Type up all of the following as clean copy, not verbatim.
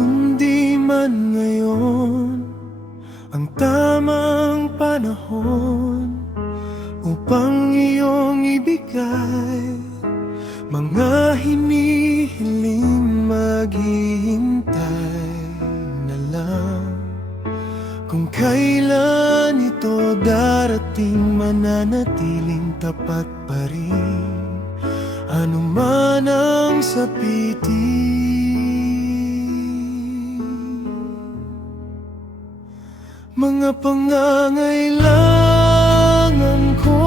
kundi man ngayon ang tamang panahon upang iyong ibigay mga hinihiling. Maghihintay na lang kung kailan ito darating. Mananatiling tapat pa rin anuman ang sapitin. Mga pangangailangan ko,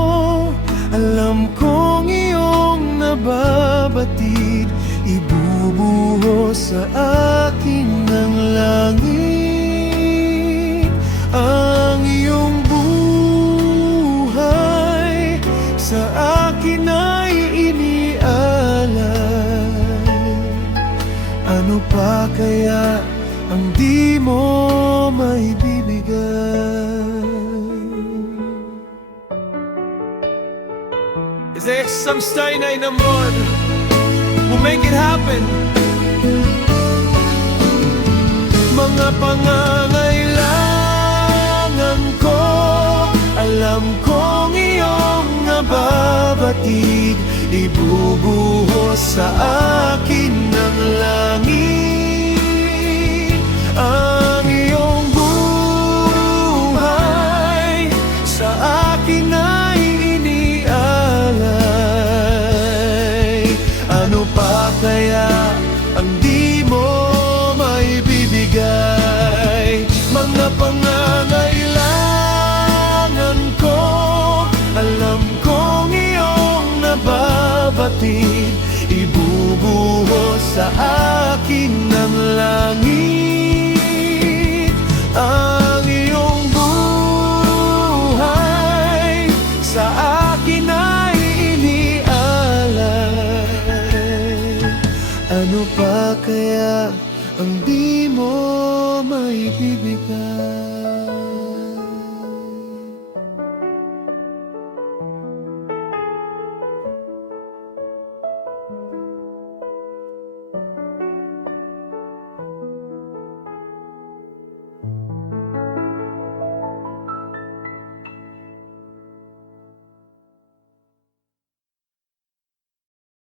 alam kong iyong nababatid. Ibubuhos sa akin ng langit ang iyong buhay. Sa akin ay inialay. Ano pa kaya ang di mo maibibigay? Is some stein ay namon? We'll make it happen. Mga pangangailangan ko, alam kong iyong nababatid. Ibubuhos sa akin ng langit ang iyong buhay. Sa akin ay inialay. Ano pa kaya ang di mo maibibigay? Mga pangangailangan ko, alam kong iyong nababatid. Ibubuhos sa akin ng langit ang iyong buhay. Sa akin ay inialay. Ano pa kaya ang di mo maibibigay?